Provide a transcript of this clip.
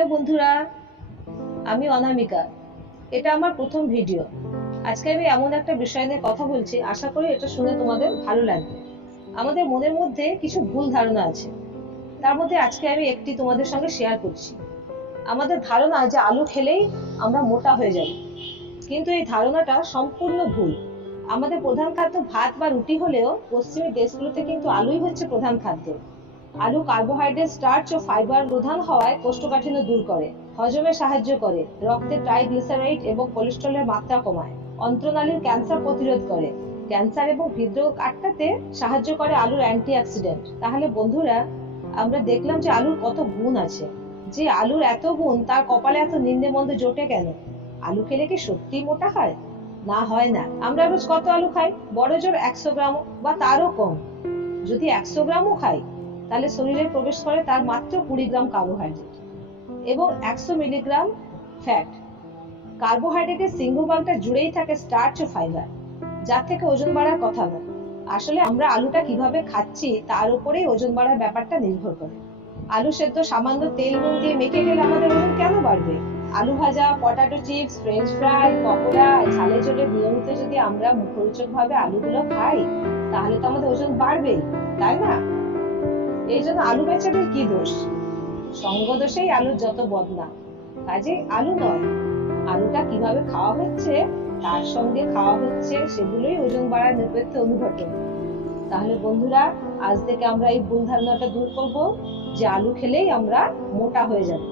Hello বন্ধুরা, আমি অনামিকা। এটা আমার প্রথম ভিডিও। আজকে আমি এমন একটা বিষয় নিয়ে কথা বলছি, আশা করি এটা শুনে তোমাদের ভালো লাগবে। আমাদের মনের মধ্যে কিছু ভুল ধারণা আছে, তার মধ্যে আজকে আমি একটি তোমাদের সঙ্গে শেয়ার করছি। আমাদের ধারণা যে আলু খেলেই আমরা মোটা হয়ে যাব, কিন্তু এই ধারণাটা সম্পূর্ণ ভুল। আমাদের প্রধান খাদ্য ভাত বা রুটি হলেও পশ্চিমী দেশগুলোতে কিন্তু আলুই হচ্ছে প্রধান খাদ্য। আলু কার্বোহাইড্রেট, স্টার্চ ও ফাইবার প্রধান হওয়ায় কোষ্ঠকাঠিন্য দূর করে, হজমে সাহায্য করে, রক্তে ট্রাইগ্লিসারাইড এবং কোলেস্টেরলের মাত্রা কমায়, অন্ত্রনালীর ক্যান্সার প্রতিরোধ করে, ক্যান্সার এবং হৃদরোগ আটকাতে সাহায্য করে আলুর অ্যান্টিঅক্সিডেন্ট। তাহলে বন্ধুরা, আমরা দেখলাম যে আলুর কত গুণ আছে। যে আলুর এত গুণ, তার কপালে এত নিন্দে মন্দ জোটে কেন? আলু খেলে কি সত্যি মোটা হয়? না, হয় না। আমরা রোজ কত আলু খাই? বড় জোর 100 গ্রাম বা তারও কম। যদি 100 গ্রামও খাই, তাহলে শরীরে প্রবেশ করে তার মাত্র 20 গ্রাম কার্বোহাইড্রেট এবং 100 মিলিগ্রাম ফ্যাট। কার্বোহাইড্রেটের সিংহভাগটা জুড়েই থাকে স্টার্চ ও ফাইবার, যার থেকে ওজন বাড়ার কথা নয়। আসলে আমরা আলুটা কিভাবে খাচ্ছি তার উপরেই ওজন বাড়ার ব্যাপারটা নির্ভর করে। আলু সেদ্ধ সামান্য তেল নুন দিয়ে মেখে খেলে আমাদের ওজন কেন বাড়বে? আলু ভাজা, potato chips, French fry, pakora, ঝালে ঝোলে নিয়মিত যদি আমরা মুখরোচক ভাবে আলুগুলো খাই, তাহলে তো আমাদের ওজন বাড়বেই, তাই না? এই জন্য আলু বেচাদের কি দোষ? সঙ্গ দোষেই আলুর যত বদনাম। কাজে আলু নয়, আলুটা কিভাবে খাওয়া হচ্ছে, তার সঙ্গে খাওয়া হচ্ছে, সেগুলোই ওজন বাড়ার নেপথ্যে অনুঘটন। তাহলে বন্ধুরা, আজ থেকে আমরা এই ভুল ধারণাটা দূর করব যে আলু খেলেই আমরা মোটা হয়ে যাব।